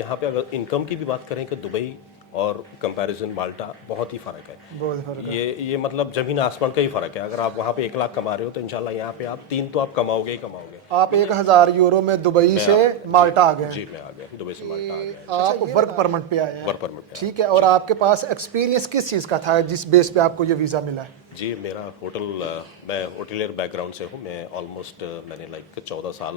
यहाँ पे अगर इनकम की भी बात करें कि दुबई और कंपैरिजन माल्टा बहुत ही फ़र्क है। बहुत फर्क है। ये मतलब ज़मीन आसमान का ही फ़र्क है। अगर आप वहाँ पे 1 लाख कमा रहे हो तो इंशाल्लाह यहाँ पे आप 3 तो आप कमाओगे ही कमाओगे। आप 1000 यूरो में दुबई मैं से जी माल्टा आ गए हैं। जी मैं आ गया, दुबई से माल्टा आ गया। आप वर्क परमिट पे आए हैं। वर्क परमिट पे ठीक है, और आपके पास एक्सपीरियंस किस चीज़ का था जिस बेस पे आपको ये वीज़ा मिला है? जी मेरा मैं होटलियर बैकग्राउंड से हूँ। मैं ऑलमोस्ट मैंने 14 साल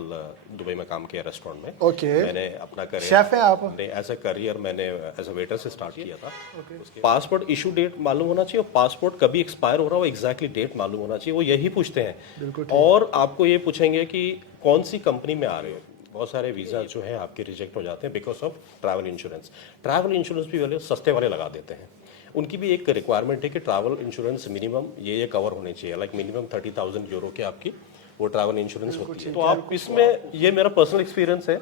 दुबई में काम किया रेस्टोरेंट में। ओके। मैंने अपना करियर शेफ हैं आप? नहीं, एज ए करियर मैंने एज ए वेटर से स्टार्ट किया था। उसके पासपोर्ट इशू डेट मालूम होना चाहिए और पासपोर्ट कभी एक्सपायर हो रहा हो एग्जैक्टली डेट मालूम होना चाहिए। वो यही पूछते हैं और आपको ये पूछेंगे कि कौन सी कंपनी में आ रहे हो। बहुत सारे वीज़ा जो है आपके रिजेक्ट हो जाते हैं because of travel insurance. Travel insurance भी वाले सस्ते वाले लगा देते हैं। उनकी भी एक रिक्वायरमेंट है कि ट्रैवल इंश्योरेंस मिनिमम ये कवर होने चाहिए। मिनिमम 30,000 यूरो के आपकी वो ट्रैवल इंश्योरेंस होती है। तो आप इसमें, ये मेरा पर्सनल एक्सपीरियंस है,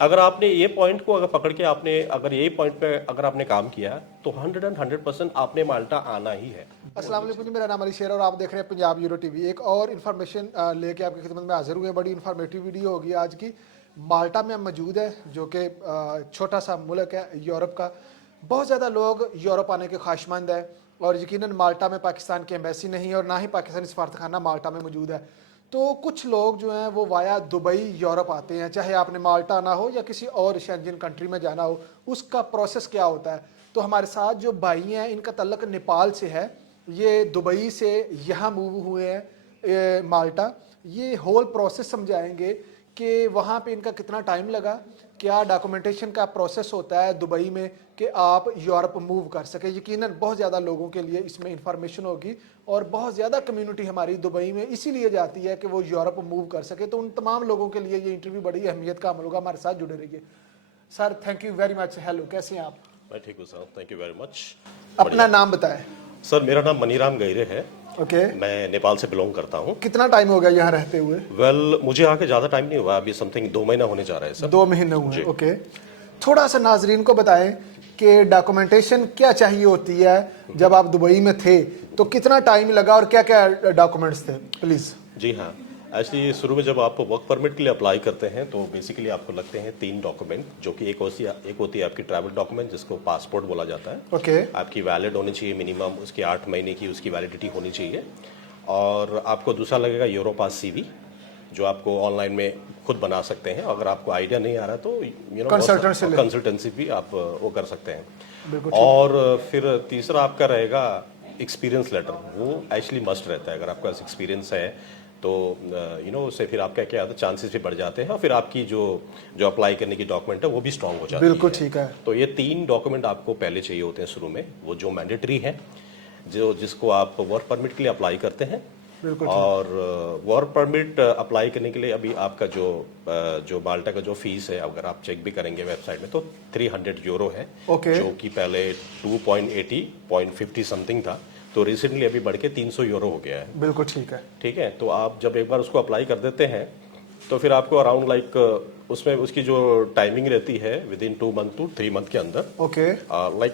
अगर आपने ये पॉइंट को अगर पकड़ के आपने अगर यही पॉइंट पे अगर आपने काम किया तो 100% आपने माल्टा आना ही है। अस्सलाम वालेकुम जी, मेरा नाम अली शेर और आप देख रहे हैं पंजाब यूरो टीवी। एक और इन्फॉर्मेशन लेके आपकी खिदमत में हाजिर हुए। बड़ी इन्फॉर्मेटिव वीडियो होगी आज की। माल्टा में हम मौजूद है जो कि छोटा सा मुल्क है यूरोप का। बहुत ज़्यादा लोग यूरोप आने के ख्वाहिशमंद है और यकीनन माल्टा में पाकिस्तान की एम्बेसी नहीं है और ना ही पाकिस्तानी सफारतखाना माल्टा में मौजूद है। तो कुछ लोग जो हैं वो वाया दुबई यूरोप आते हैं, चाहे आपने माल्टा आना हो या किसी और शेंजन कंट्री में जाना हो। उसका प्रोसेस क्या होता है? तो हमारे साथ जो भाई हैं इनका तल्लक नेपाल से है। ये दुबई से यहाँ मूव हुए हैं माल्टा। ये होल प्रोसेस समझाएंगे कि वहाँ पे इनका कितना टाइम लगा, क्या डॉक्यूमेंटेशन का प्रोसेस होता है दुबई में कि आप यूरोप मूव कर सके। यकीनन बहुत ज़्यादा लोगों के लिए इसमें इंफॉर्मेशन होगी और बहुत ज़्यादा कम्युनिटी हमारी दुबई में इसीलिए जाती है कि वो यूरोप मूव कर सके। तो उन तमाम लोगों के लिए ये इंटरव्यू बड़ी अहमियत का अमल होगा। हमारे साथ जुड़े रहिए। Sir thank you very much. Hello, कैसे हैं आप? मैं ठीक हूँ sir, thank you very much. अपना नाम बताएं। सर मेरा नाम मनीराम गैरे है। ओके। मैं नेपाल से बिलोंग करता हूँ। कितना टाइम हो गया यहाँ रहते हुए? मुझे आके ज़्यादा टाइम नहीं हुआ, अभी समथिंग 2 महीना होने जा रहा है सर। 2 महीने हुए। ओके। थोड़ा सा नाजरीन को बताएं कि डॉक्यूमेंटेशन क्या चाहिए होती है। जब आप दुबई में थे तो कितना टाइम लगा और क्या क्या डॉक्यूमेंट्स थे, प्लीज? जी हाँ, एक्चुअली शुरू में जब आप वर्क परमिट के लिए अप्लाई करते हैं तो बेसिकली आपको लगते हैं 3 डॉक्यूमेंट, जो कि एक होती है आपकी ट्रैवल डॉक्यूमेंट जिसको पासपोर्ट बोला जाता है। ओके। आपकी वैलिड होनी चाहिए, मिनिमम उसकी 8 महीने की उसकी वैलिडिटी होनी चाहिए। और आपको दूसरा लगेगा यूरोपास सीवी, जो आपको ऑनलाइन में खुद बना सकते हैं। अगर आपको आइडिया नहीं आ रहा तो कंसल्टेंसी भी आप वो कर सकते हैं। और फिर तीसरा आपका रहेगा एक्सपीरियंस लेटर। वो एक्चुअली मस्ट रहता है। अगर आपका एक्सपीरियंस है तो उससे फिर आपका क्या होता है, चांसेस भी बढ़ जाते हैं और फिर आपकी जो अप्लाई करने की डॉक्यूमेंट है वो भी स्ट्रांग हो जाती है। बिल्कुल ठीक है। तो ये 3 डॉक्यूमेंट आपको पहले चाहिए होते हैं शुरू में, वो जो मैंडेटरी है, जिसको आप वर्क परमिट के लिए अप्लाई करते हैं। और वर्क परमिट अप्लाई करने के लिए अभी आपका जो माल्टा का जो फीस है, अगर आप चेक भी करेंगे वेबसाइट में तो 300 यूरो है। जो कि पहले 2.80 समथिंग था, तो रिसेंटली अभी बढ़ के 300 यूरो हो गया है। बिल्कुल ठीक है। ठीक है, तो आप जब एक बार उसको अप्लाई कर देते हैं तो फिर आपको अराउंड उसमें उसकी जो टाइमिंग रहती है with in 2 month to 3 month के अंदर। ओके।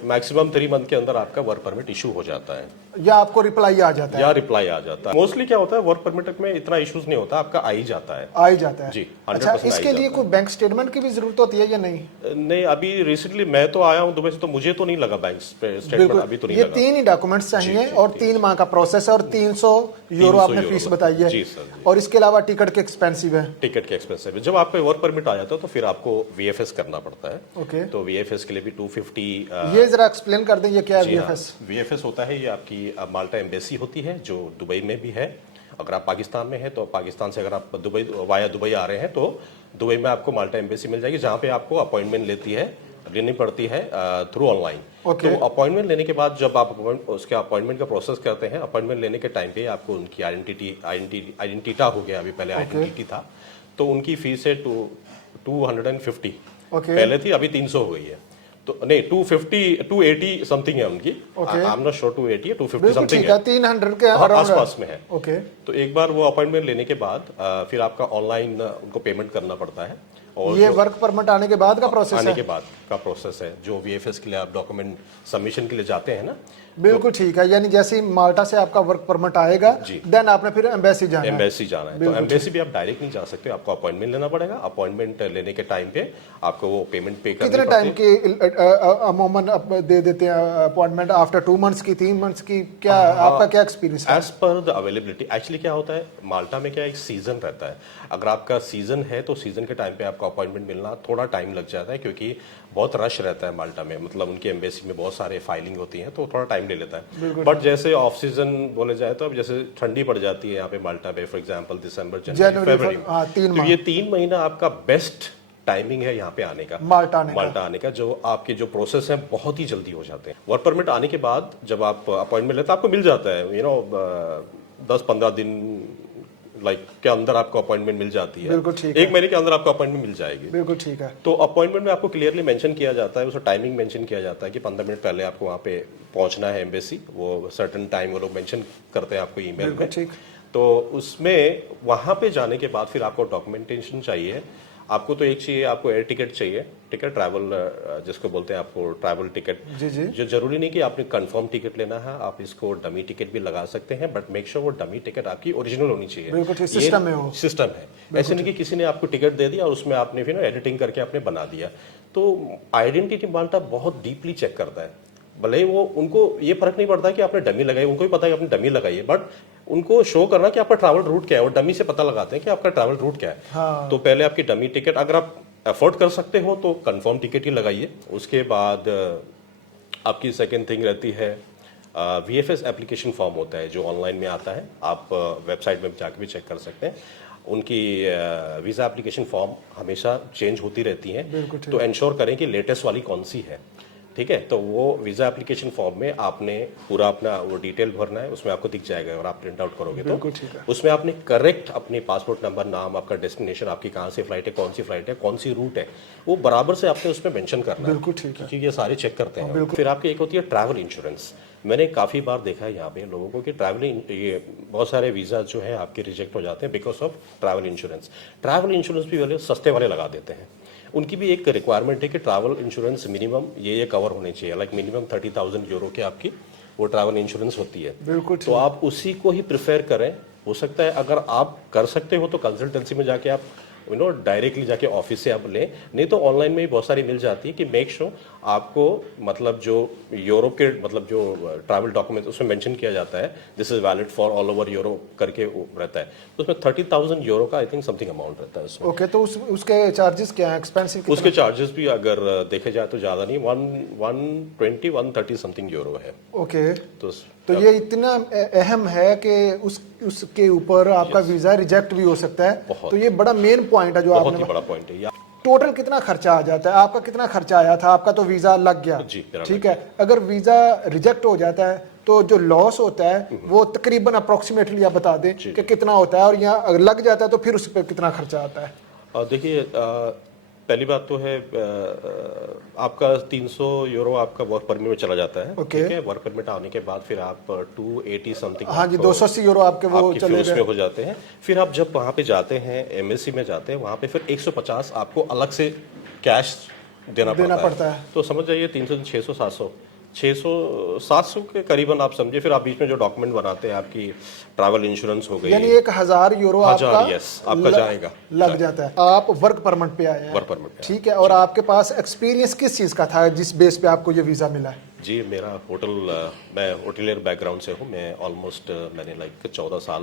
मैक्सिमम 3 मंथ के अंदर आपका वर्क परमिट इशू हो जाता है या आपको रिप्लाई आ जाता है? या रिप्लाई आ जाता है। मोस्टली क्या होता है, वर्क परमिट में इतना इश्यूज नहीं होता, आपका आ ही जाता है। आ ही जाता है जी। अच्छा, इसके लिए कोई बैंक स्टेटमेंट की भी जरूरत होती है या नहीं? नहीं, अभी रिसेंटली मैं तो आया हूँ दुबई से, तो मुझे तो नहीं लगा बैंक स्टेटमेंट अभी तो नहीं ये लगा। 3 ही डॉक्यूमेंट्स चाहिए और 3 माह का प्रोसेस है और 300 यूरो आपने फीस बताई है। जी सर। और इसके अलावा टिकट के एक्सपेंसिव है। टिकट के एक्सपेंसिव। जब आपका वर्क परमिट आ जाता है तो फिर आपको वीएफएस करना पड़ता है। ओके। तो वीएफएस के लिए भी 250। ये जरा एक्सप्लेन कर दें, ये क्या है वीएफएस? वीएफएस होता है, ये आपकी माल्टा एम्बेसी होती है जो दुबई में भी है। अगर आप पाकिस्तान में है तो पाकिस्तान से अगर आप वाया दुबई आ रहे हैं तो दुबई में आपको माल्टा एम्बेसी मिल जाएगी, जहाँ पे आपको अपॉइंटमेंट लेनी पड़ती है थ्रू ऑनलाइन। तो अपॉइंटमेंट लेने के बाद जब आप उसके अपॉइंटमेंट का प्रोसेस करते हैं, अपॉइंटमेंट लेने के टाइम पे आपको उनकी आइडेंटिटा हो गया, अभी पहले आइडेंटिटी था, तो उनकी फीस है 250। पहले थी, अभी 300 हो गई है। तो नहीं, 280 समथिंग है उनकी। आई एम नॉट श्योर 280 है, 250 समथिंग है, 300 के आसपास में है। ओके। तो एक बार वो अपॉइंटमेंट लेने के बाद फिर आपका ऑनलाइन उनको पेमेंट करना पड़ता है। और ये वर्क परमिट आने के बाद का प्रोसेस है? आने के बाद का प्रोसेस है। जो वीएफएस के लिए आप डॉक्यूमेंट सबमिशन के लिए जाते हैं ना, बिल्कुल ठीक है, यानी जैसे ही माल्टा से आपका वर्क परमिट आएगा देन आपने फिर एम्बेसी जाना है। एम्बेसी जाना है तो एम्बेसी भी आप डायरेक्ट नहीं जा सकते, आपको अपॉइंटमेंट लेना पड़ेगा। अपॉइंटमेंट लेने के टाइम पे आपको वो पेमेंट पे करनी कितने टाइम पड़ती है। की अमूमन दे देते हैं अपॉइंटमेंट? आफ्टर 2 मंथ्स की, 3 मंथ्स की, क्या आपका क्या एक्सपीरियंस है? As per the availability actually क्या होता है माल्टा में, क्या एक सीजन रहता है। अगर आपका सीजन है तो सीजन के टाइम पे आपको अपॉइंटमेंट मिलना थोड़ा टाइम लग जाता है, क्योंकि बहुत रश रहता है माल्टा में, मतलब उनकी एम्बेसी में बहुत सारे फाइलिंग होती है तो थोड़ा टाइम ले लेता है। बट जैसे ऑफ सीजन बोले जाए तो अब जैसे ठंडी पड़ जाती है यहाँ पे माल्टा में, फॉर एग्जांपल दिसंबर, जनवरी, फरवरी, तो ये 3 महीना आपका बेस्ट टाइमिंग है यहाँ पे आने का, माल्टा आने का। जो आपके जो प्रोसेस है बहुत ही जल्दी हो जाते हैं। वर्क परमिट आने के बाद जब आप अपॉइंटमेंट लेते हैं आपको मिल जाता है 10-15 दिन लाइक के अंदर आपको अपॉइंटमेंट मिल जाती है। बिल्कुल ठीक है, 1 महीने के अंदर आपको अपॉइंटमेंट मिल जाएगी। बिल्कुल ठीक है। तो अपॉइंटमेंट में आपको क्लियरली मेंशन किया जाता है, उसका टाइमिंग मेंशन किया जाता है कि 15 मिनट पहले आपको वहाँ पे पहुंचना है एम्बेसी। वो सर्टेन टाइम वो लोग मेंशन करते हैं आपको ईमेल में। ठीक। तो उसमें वहाँ पे जाने के बाद फिर आपको डॉक्यूमेंटेशन चाहिए। आपको तो एक चाहिए, आपको एयर टिकट चाहिए, टिकट ट्रैवल जिसको बोलते हैं, आपको ट्रैवल टिकट। जी जी। जो जरूरी नहीं कि आपने कंफर्म टिकट लेना है, आप इसको डमी टिकट भी लगा सकते हैं, बट मेक श्योर वो डमी टिकट आपकी ओरिजिनल होनी चाहिए। बिल्कुल ठीक, सिस्टम में हो। सिस्टम है, ऐसे नहीं कि किसी ने आपको टिकट दे दिया और उसमें आपने फिर एडिटिंग करके आपने बना दिया। तो आइडेंटिटी माल्टा बहुत डीपली चेक करता है। भले ही वो, उनको ये फर्क नहीं पड़ता कि आपने डमी लगाई, उनको भी पता है कि आपने डमी लगाई है, बट उनको शो करना कि आपका ट्रैवल रूट क्या है, और डमी से पता लगाते हैं कि आपका ट्रैवल रूट क्या है। हाँ। तो पहले आपकी डमी टिकट, अगर आप अफोर्ड कर सकते हो तो कंफर्म टिकट ही लगाइए। उसके बाद आपकी सेकेंड थिंग रहती है VFS एप्लीकेशन फॉर्म होता है जो ऑनलाइन में आता है, आप वेबसाइट में जाके भी चेक कर सकते हैं। उनकी वीज़ा एप्लीकेशन फॉर्म हमेशा चेंज होती रहती है, तो इंश्योर करें कि लेटेस्ट वाली कौन सी है। ठीक है, तो वो वीज़ा एप्लीकेशन फॉर्म में आपने पूरा अपना वो डिटेल भरना है, उसमें आपको दिख जाएगा अगर आप प्रिंट आउट करोगे तो। उसमें आपने करेक्ट अपने पासपोर्ट नंबर, नाम, आपका डेस्टिनेशन, आपकी कहाँ से फ्लाइट है, कौन सी फ्लाइट है, कौन सी रूट है, वो बराबर से आपने उसमें मेंशन करना है। बिल्कुल ठीक है, क्योंकि ये सारे चेक करते हैं। फिर आपकी एक होती है ट्रैवल इंश्योरेंस। मैंने काफ़ी बार देखा है यहाँ पे लोगों को कि ये बहुत सारे वीज़ा जो है आपके रिजेक्ट हो जाते हैं because of travel insurance. Travel insurance भी वाले सस्ते वाले लगा देते हैं। उनकी भी एक रिक्वायरमेंट है कि ट्रैवल इंश्योरेंस मिनिमम ये कवर होने चाहिए, लाइक मिनिमम 30,000 यूरो की आपकी वो ट्रैवल इंश्योरेंस होती है। बिल्कुल। तो आप उसी को ही प्रिफेयर करें। हो सकता है अगर आप कर सकते हो तो कंसल्टेंसी में जाके आप डायरेक्टली जाके ऑफिस से आप लें, नहीं तो ऑनलाइन में भी बहुत सारी मिल जाती है कि मेक श्योर आपको मतलब जो यूरोप के मतलब जो ट्रैवल डॉक्यूमेंट उसमें मेंशन किया जाता है this is valid for all over Europe करके रहता है, तो उसमें 30,000 यूरो का आई थिंक समथिंग अमाउंट रहता है उसमें। ओके, तो उसके चार्जेस क्या है, एक्सपेंसिव? उसके चार्जेस भी अगर देखे जाए तो ज्यादा नहीं, 120-130 समथिंग यूरो है। ओके, तो ये इतना अहम है कि उसके ऊपर आपका वीजा रिजेक्ट भी हो सकता है, तो ये बड़ा मेन पॉइंट है जो आपने, बहुत ही बड़ा पॉइंट है। टोटल कितना खर्चा आ जाता है? आपका कितना खर्चा आया था? आपका तो वीजा लग गया, ठीक है, अगर वीजा रिजेक्ट हो जाता है तो जो लॉस होता है वो तकरीबन अप्रोक्सीमेटली आप बता दें कि कितना होता है, और यहाँ लग जाता है तो फिर उस पर कितना खर्चा आता है? देखिए, पहली बात तो है आपका 300 यूरो आपका वर्क परमिट में चला जाता है। ठीक है, वर्क परमिट आने के बाद फिर आप 280 समथिंग, हाँ जी, 280 यूरो आपके वो चले गए, हो जाते हैं। फिर आप जब वहाँ पे जाते हैं एमएससी में जाते हैं, वहाँ पे फिर 150 आपको अलग से कैश देना पड़ता है। तो समझ जाइए 300, 600, 700 के करीबन आप समझिए। फिर आप बीच में जो डॉक्यूमेंट बनाते हैं, आपकी ट्रैवल इंश्योरेंस हो गई, यानी 1000 यूरो आपका जाएगा, लग जाता है। आप वर्क परमिट पे आए हैं, वर्क परमिट, ठीक है, और आपके पास एक्सपीरियंस किस चीज का था जिस बेस पे आपको ये वीजा मिला है? जी, मेरा मैं होटलियर बैकग्राउंड से हूँ। मैं ऑलमोस्ट मैंने लाइक 14 साल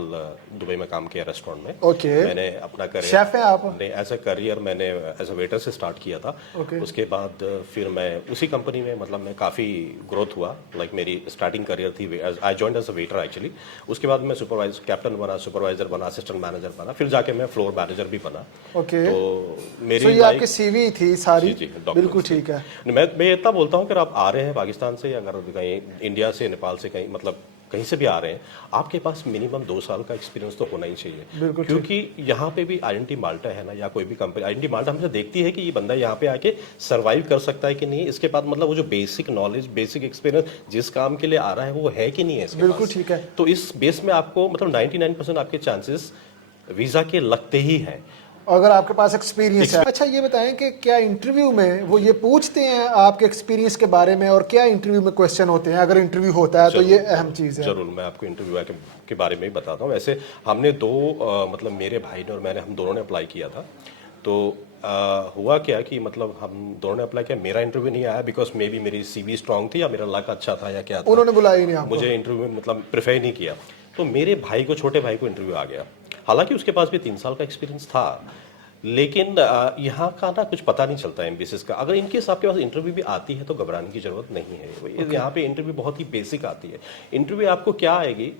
दुबई में काम किया रेस्टोरेंट में। ओके, मैंने अपना करियर, शेफ हैं आप? नहीं, एज ए करियर मैंने एज ए वेटर से स्टार्ट किया था। उसके बाद फिर मैं उसी कंपनी में मतलब मैं काफ़ी ग्रोथ हुआ। लाइक मेरी स्टार्टिंग करियर थी, I joined as a waiter actually. उसके बाद मैं सुपरवाइजर, कैप्टन बना, सुपरवाइजर बना, असिस्टेंट मैनेजर बना, फिर जाके मैं फ्लोर मैनेजर भी बना। ओके, तो मेरी ये आपकी सीवी थी सारी? जी, बिल्कुल ठीक है। मैं इतना बोलता हूँ कि आप आ रहे हैं पाकिस्तान से, अगर कहीं इंडिया से, नेपाल से, कहीं मतलब कहीं से भी आ रहे हैं, आपके पास मिनिमम 2 साल का एक्सपीरियंस तो होना ही चाहिए। क्योंकि यहाँ पे भी आइडेंटिटी माल्टा है ना, या कोई भी कंपनी आइडेंटिटी माल्टा हमेशा देखती है कि ये बंदा यहाँ पे आके सर्वाइव कर सकता है कि नहीं। इसके बाद मतलब वो जो बेसिक नॉलेज, बेसिक एक्सपीरियंस जिस काम के लिए आ रहा है वो है कि नहीं है इसके बिल्कुल पास। ठीक है। तो इस बेस में आपको मतलब 99% आपके चांसेस वीजा के लगते ही हैं। अगर आपके पास एक्सपीरियंस है। अच्छा ये बताएं कि क्या इंटरव्यू में वो ये पूछते हैं आपके एक्सपीरियंस के बारे में, और क्या इंटरव्यू में क्वेश्चन होते हैं, अगर इंटरव्यू होता है तो ये अहम चीज़ है। जरूर मैं आपको इंटरव्यू के बारे में ही बताता हूँ। वैसे हमने मतलब मेरे भाई ने और मैंने, हम दोनों ने अप्लाई किया था। तो हुआ क्या कि मतलब हम दोनों ने अप्लाई किया, मेरा इंटरव्यू नहीं आया बिकॉज मे बी मेरी सीवी स्ट्रांग थी या मेरा लक अच्छा था या क्या था, उन्होंने बुलाया ही नहीं आपको। मुझे इंटरव्यू में मतलब प्रेफर ही नहीं किया। तो मेरे भाई को, छोटे भाई को इंटरव्यू आ गया। हालांकि उसके पास भी 3 साल का एक्सपीरियंस था, लेकिन यहाँ का ना कुछ पता नहीं चलता एमबीसीएस का। अगर इनकेस आपके पास इंटरव्यू भी आती है तो घबराने की जरूरत नहीं है। यहाँ पे इंटरव्यू बहुत ही बेसिक आती है। इंटरव्यू आपको क्या आएगी,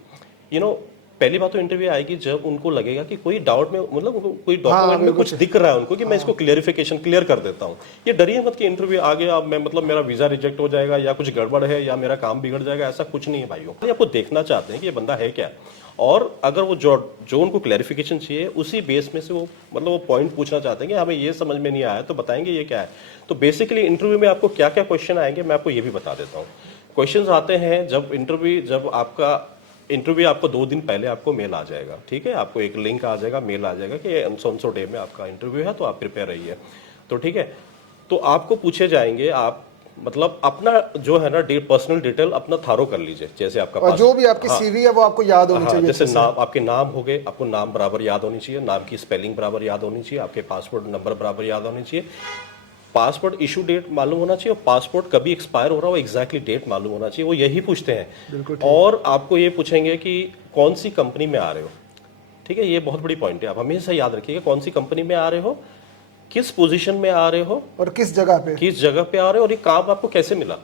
पहली बात तो इंटरव्यू आएगी जब उनको लगेगा कि कोई डाउट में, मतलब कोई डॉक्यूमेंट में कुछ दिख रहा है उनको कि मैं इसको क्लियरिफिकेशन क्लियर कर देता हूँ। ये डरिए मत कि इंटरव्यू आ गया, मैं मतलब मेरा वीजा रिजेक्ट हो जाएगा या कुछ गड़बड़ है या मेरा काम बिगड़ जाएगा, ऐसा कुछ नहीं है भाइयों। ये आपको देखना चाहते हैं कि ये बंदा है क्या, और अगर वो जो उनको क्लैरिफिकेशन चाहिए उसी बेस में से वो मतलब वो पॉइंट पूछना चाहते हैं कि हमें ये समझ में नहीं आया तो बताएंगे ये क्या है। तो बेसिकली इंटरव्यू में आपको क्या क्या क्वेश्चन आएंगे मैं आपको ये भी बता देता हूँ। क्वेश्चंस आते हैं जब आपका इंटरव्यू, आपको 2 दिन पहले आपको मेल आ जाएगा, ठीक है, आपको एक लिंक आ जाएगा, मेल आ जाएगा कि सो डे में आपका इंटरव्यू है तो आप प्रिपेयर रहिए। तो ठीक है, तो आपको पूछे जाएंगे, आप मतलब अपना जो है ना पर्सनल डिटेल अपना थारो कर लीजिए, जैसे आपका और जो भी आपकी सीवी है वो आपको याद होनी चाहिए। जैसे नाम, आपके नाम हो गए, आपको नाम बराबर याद होनी चाहिए, नाम की स्पेलिंग बराबर याद होनी चाहिए, आपके पासपोर्ट नंबर बराबर याद होनी चाहिए, पासपोर्ट इशू डेट मालूम होना चाहिए, और पासपोर्ट कभी एक्सपायर हो रहा हो एग्जैक्टली डेट मालूम होना चाहिए। वो यही पूछते हैं। और आपको ये पूछेंगे कि कौन सी कंपनी में आ रहे हो, ठीक है, ये बहुत बड़ी पॉइंट है, आप हमेशा याद रखिएगा कौन सी कंपनी में आ रहे हो, किस पोजीशन में आ रहे हो, और किस जगह पे आ रहे हो, और ये काम आपको कैसे मिला।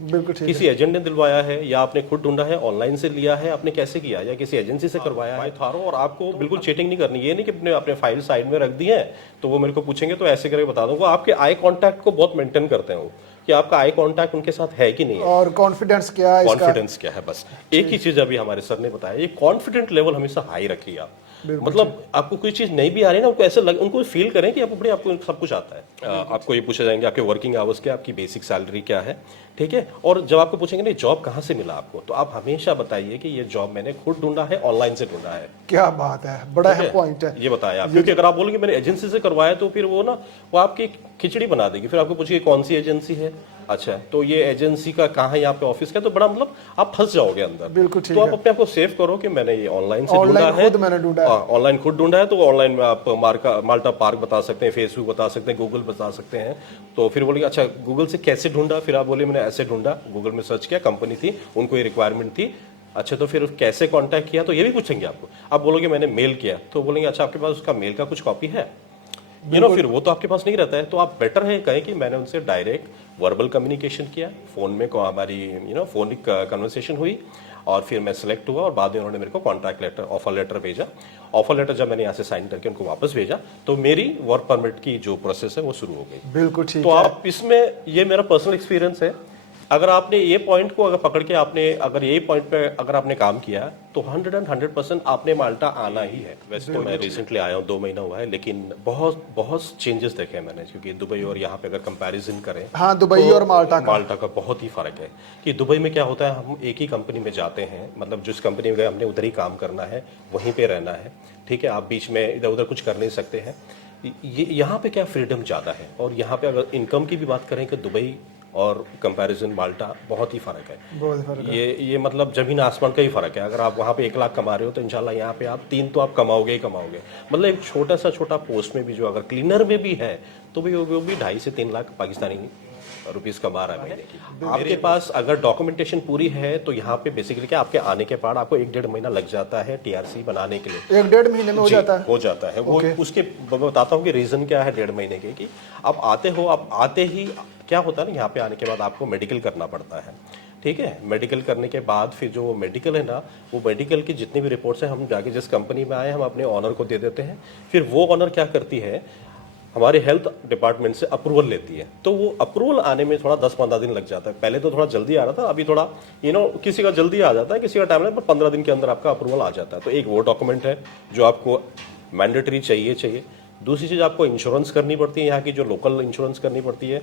बिल्कुल ठीक किसी एजेंट ने दिलवाया है या आपने खुद ढूंढा है, ऑनलाइन से लिया है, आपने कैसे किया, या किसी एजेंसी से करवाया है थारो। और आपको बिल्कुल चीटिंग नहीं करनी, ये नहीं कि अपने फाइल साइड में रख दी है तो वो मेरे को पूछेंगे तो ऐसे करके बता दूंगा। आपके आई कांटेक्ट को बहुत मेंटेन करते हैं वो, कि आपका आई कांटेक्ट उनके साथ है कि नहीं है, और कॉन्फिडेंस क्या है, कॉन्फिडेंस क्या है। बस एक ही चीज अभी हमारे सर ने बताया, ये कॉन्फिडेंट लेवल हमेशा हाई रखिए आप। मतलब आपको कोई चीज नहीं भी आ रही ना, उनको ऐसे उनको फील करें कि आपको सब कुछ आता है। आपको ये पूछे जाएंगे आपके वर्किंग आवर्स क्या, आपकी बेसिक सैलरी क्या है, ठीक है। और जब आपको पूछेंगे नहीं जॉब कहाँ से मिला आपको, तो आप हमेशा बताइए कि ये जॉब मैंने खुद ढूंढा है, ऑनलाइन से ढूंढा है। क्या बात है, बड़ा अहम पॉइंट है ये बताया आप, क्योंकि अगर आप बोलेंगे मैंने एजेंसी से करवाया तो फिर वो आपकी खिचड़ी बना देगी। फिर आपको पूछेगी कौन सी एजेंसी है, अच्छा तो ये एजेंसी का कहाँ है यहाँ पे ऑफिस का, तो बड़ा मतलब आप फंस जाओगे अंदर। बिल्कुल ठीक तो आप अपने आप को सेव करो कि मैंने ये ऑनलाइन से ढूंढा है, ऑनलाइन खुद ढूंढा है। तो ऑनलाइन में आप माल्टा पार्क बता सकते हैं, फेसबुक बता सकते हैं, गूगल बता सकते हैं। तो फिर बोलेंगे अच्छा गूगल से कैसे ढूंढा, फिर आप बोले मैंने ऐसे ढूंढा, गूगल में सर्च किया, कंपनी थी, उनको ये रिक्वायरमेंट थी, अच्छा तो फिर कैसे कांटेक्ट किया, तो ये भी पूछेंगे आपको। आप बोलोगे मैंने मेल किया, तो बोलेंगे अच्छा आपके पास उसका मेल का कुछ कॉपी है, फिर वो तो आपके पास नहीं रहता है। तो आप बेटर है कहें कि मैंने उनसे डायरेक्ट वर्बल कम्युनिकेशन किया, फोन में हमारी फोन कन्वर्सेशन हुई, और फिर मैं सिलेक्ट हुआ, और बाद में उन्होंने मेरे को कॉन्ट्रैक्ट लेटर, ऑफर लेटर भेजा। ऑफर लेटर जब मैंने यहाँ से साइन करके उनको वापस भेजा तो मेरी वर्क परमिट की जो प्रोसेस है वो शुरू हो गई। बिल्कुल ठीक तो आप इसमें, ये मेरा पर्सनल एक्सपीरियंस है। अगर आपने ये पॉइंट को अगर पकड़ के अगर यही पॉइंट पे अगर आपने काम किया तो 100% आपने माल्टा आना ही है। वैसे तो मैं रिसेंटली आया हूँ, 2 महीना हुआ है, लेकिन बहुत बहुत चेंजेस देखे हैं मैंने, क्योंकि दुबई और यहाँ पे अगर कंपैरिजन करें, हाँ दुबई और माल्टा का बहुत ही फर्क है। कि दुबई में क्या होता है, हम एक ही कंपनी में जाते हैं, मतलब जिस कंपनी में गए हमने उधर ही काम करना है, वहीं पे रहना है, ठीक है, आप बीच में इधर उधर कुछ कर नहीं सकते हैं। यहाँ पे क्या फ्रीडम ज़्यादा है। और यहाँ पे अगर इनकम की भी बात करें कि दुबई और कंपैरिजन माल्टा बहुत ही फर्क है, ये मतलब जमीन आसमान का ही फर्क है। अगर आप वहाँ पे 1 लाख कमा रहे हो तो इंशाल्लाह यहाँ पे आप 3 तो आप कमाओगे ही कमाओगे। मतलब एक छोटा पोस्ट में भी जो अगर क्लीनर में भी है तो भी वो भी 2.5 से 3 लाख पाकिस्तानी रुपीस कमा रहा है महीने की। आपके पास अगर डॉक्यूमेंटेशन पूरी है तो यहाँ पे बेसिकली क्या, आपके आने के बाद आपको 1-1.5 महीना लग जाता है टीआरसी बनाने के लिए। 1-1.5 महीने में हो जाता है वो। उसके बताता हूँ कि रीजन क्या है 1.5 महीने के, कि आप आते ही क्या होता है ना, यहाँ पे आने के बाद आपको मेडिकल करना पड़ता है, ठीक है। मेडिकल करने के बाद फिर जो मेडिकल है ना, वो मेडिकल की जितनी भी रिपोर्ट्स हैं हम जाके जिस कंपनी में आए हम अपने ऑनर को दे देते हैं। फिर वो ऑनर क्या करती है, हमारे हेल्थ डिपार्टमेंट से अप्रूवल लेती है। तो वो अप्रूवल आने में थोड़ा 10-15 दिन लग जाता है। पहले तो थोड़ा जल्दी आ रहा था, अभी थोड़ा किसी का जल्दी आ जाता है, किसी का टाइम लगता है, पर 15 दिन के अंदर आपका अप्रूवल आ जाता है। तो एक वो डॉक्यूमेंट है जो आपको मैंडेटरी चाहिए। दूसरी चीज़ आपको इंश्योरेंस करनी पड़ती है, यहाँ की जो लोकल इंश्योरेंस करनी पड़ती है,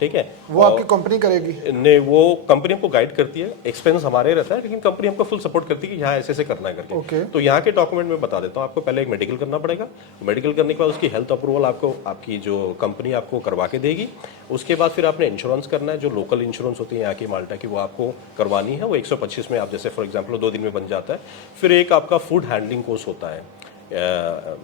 ठीक है। वो आपकी कंपनी करेगी? नहीं, वो कंपनी हमको गाइड करती है, एक्सपेंस हमारे रहता है, लेकिन कंपनी हमको फुल सपोर्ट करती है कि यहाँ ऐसे ऐसे करना है करके। Okay. तो यहाँ के डॉक्यूमेंट में बता देता हूँ आपको। पहले एक मेडिकल करना पड़ेगा, मेडिकल करने के बाद उसकी हेल्थ अप्रूवल आपको आपकी जो कंपनी आपको करवा के देगी। उसके बाद फिर आपने इंश्योरेंस करना है, जो लोकल इंश्योरेंस होती है यहाँ की माल्टा की, वो आपको करवानी है। वो 125 में आप जैसे फॉर एग्जाम्पल 2 दिन में बन जाता है। फिर एक आपका फूड हैंडलिंग कोर्स होता है,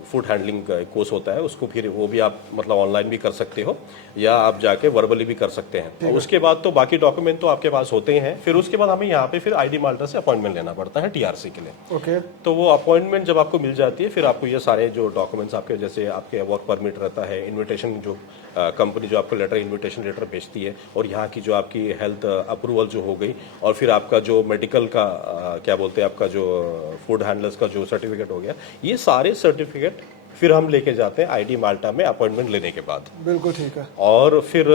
फूड हैंडलिंग कोर्स होता है, उसको फिर वो भी आप मतलब ऑनलाइन भी कर सकते हो या आप जाके वर्बली भी कर सकते हैं। और उसके बाद तो बाकी डॉक्यूमेंट तो आपके पास होते ही हैं। फिर उसके बाद हमें यहाँ पे फिर आईडी माल्टा से अपॉइंटमेंट लेना पड़ता है टीआरसी के लिए। ओके। तो वो अपॉइंटमेंट जब आपको मिल जाती है, फिर आपको ये सारे जो डॉक्यूमेंट्स आपके, जैसे आपके वर्क परमिट रहता है, इन्विटेशन जो कंपनी जो आपको लेटर, इन्विटेशन लेटर भेजती है, और यहाँ की जो आपकी हेल्थ अप्रूवल जो हो गई, और फिर आपका जो मेडिकल का क्या बोलते हैं, आपका जो फूड हैंडलर्स का जो सर्टिफिकेट हो गया, ये सारे सर्टिफिकेट फिर हम लेके जाते हैं आईडी माल्टा में अपॉइंटमेंट लेने के बाद। बिल्कुल ठीक है। और फिर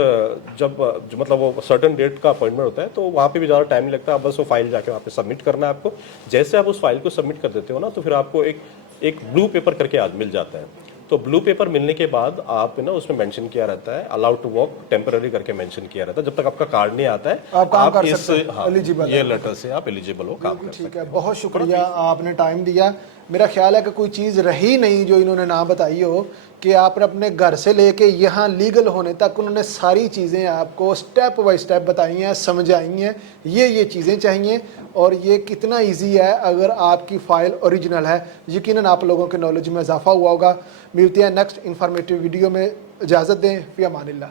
जब मतलब वो सर्टन डेट का अपॉइंटमेंट होता है, तो वहाँ पे भी ज़्यादा टाइम नहीं लगता। बस वो फाइल जाके वहाँ पे सबमिट करना है आपको। जैसे आप उस फाइल को सबमिट कर देते हो ना, तो फिर आपको एक ब्लू पेपर करके आज मिल जाता है। तो ब्लू पेपर मिलने के बाद आप ना उसमें मेंशन किया रहता है अलाउड टू वर्क टेम्पररी करके मेंशन किया रहता है। जब तक आपका कार्ड नहीं आता है आप काम कर इस सकते हो, eligible ये लेटर से आप एलिजिबल हो, काम कर सकते ठीक है। बहुत शुक्रिया, आपने टाइम दिया। मेरा ख्याल है कि कोई चीज़ रही नहीं जो इन्होंने ना बताई हो, कि आपने अपने घर से लेके यहाँ लीगल होने तक उन्होंने सारी चीज़ें आपको स्टेप बाय स्टेप बताई हैं, समझाई हैं। ये चीज़ें चाहिए, और ये कितना इजी है अगर आपकी फ़ाइल ओरिजिनल है। यकीनन आप लोगों के नॉलेज में इजाफा हुआ होगा। मिलते हैं नेक्स्ट इन्फॉर्मेटिव वीडियो में। इजाज़त दें, फ़ी अमानिल्लाह।